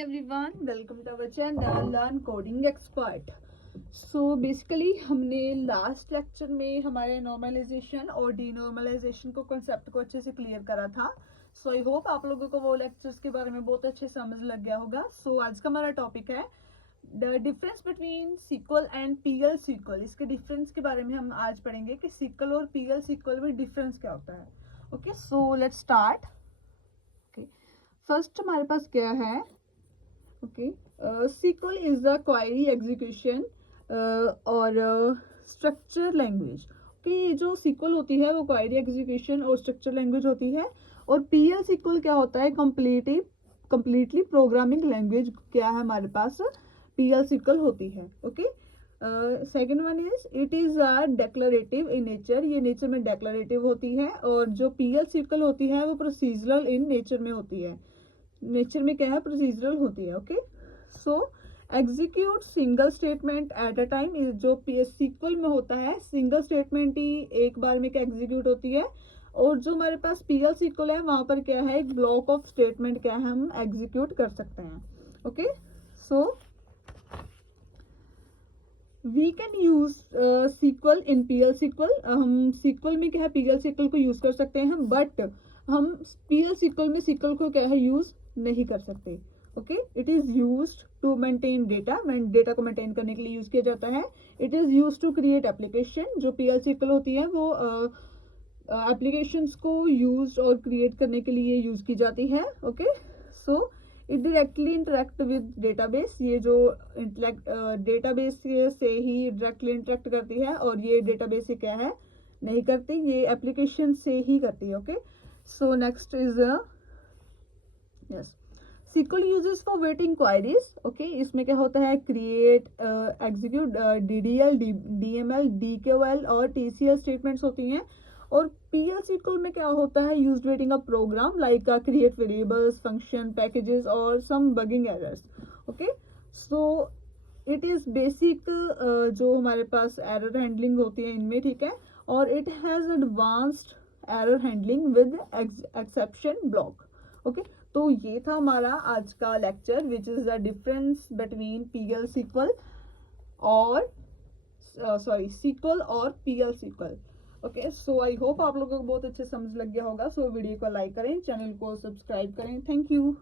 Everyone, welcome to our channel learn coding expert. So basically हमने last lecture में हमारे normalisation और denormalisation को कॉन्सेप्ट को अच्छे से क्लियर करा था। सो आई होप आप लोगों को वो लेक्चर्स के बारे में बहुत अच्छे समझ लग गया होगा। सो आज का हमारा टॉपिक है the difference between sequel and PL SQL. इसके डिफरेंस के बारे में हम आज पढ़ेंगे कि सीक्वल और पीएल सीक्वल में डिफरेंस क्या होता है। Okay, so let's start. First हमारे पास क्या है, SQL is the query execution और स्ट्रक्चर लैंग्वेज। ये जो SQL होती है वो क्वेरी एग्जीक्यूशन और स्ट्रक्चर लैंग्वेज होती है। और PL SQL क्या होता है, कंप्लीटली प्रोग्रामिंग लैंग्वेज क्या है हमारे पास, PL SQL होती है। Second one is it is a declarative in nature. ये नेचर में डेक्लरेटिव होती है। और जो PL SQL होती है वो प्रोसीजरल इन नेचर में होती है। नेचर में क्या है, प्रोसीजरल होती है। Okay, so execute single statement at a time. जो SQL में होता है सिंगल स्टेटमेंट ही एक बार में क्या एग्जीक्यूट होती है। और जो हमारे पास PL SQL है वहां पर क्या है, एक ब्लॉक ऑफ स्टेटमेंट क्या है हम एग्जीक्यूट कर सकते हैं। Okay, so we can use SQL in PL SQL। हम SQL में क्या है PL SQL को यूज कर सकते हैं, बट हम PL SQL में SQL को क्या है यूज नहीं कर सकते। Okay, it is use to maintain data को मेंटेन करने के लिए यूज किया जाता है। It is use to create application. जो PL SQL होती है वो एप्लीकेशंस को यूज और क्रिएट करने के लिए यूज की जाती है। Okay, so it directly interact with database. ये जो डेटाबेस से ही डायरेक्टली इंटरेक्ट करती है और ये डेटाबेस से क्या है नहीं करती, ये एप्लीकेशन से ही करती है। Okay, so next is yes SQL uses for writing queries. Okay, इसमें क्या होता है, create, execute, DDL, DML, DQL और TCL स्टेटमेंट्स होती हैं। और PL SQL में क्या होता है, use writing a program like create variables, function, packages और some bugging errors. Okay, so it is basic जो हमारे पास एरर हैंडलिंग होती है इनमें, ठीक है। और it has advanced error handling with exception block. Okay, तो ये था हमारा आज का lecture, which is the difference between PL SQL और SQL और PL SQL। Okay, so I hope आप लोगों को बहुत अच्छे समझ लग गया होगा। सो वीडियो को लाइक करें, चैनल को सब्सक्राइब करें। Thank you.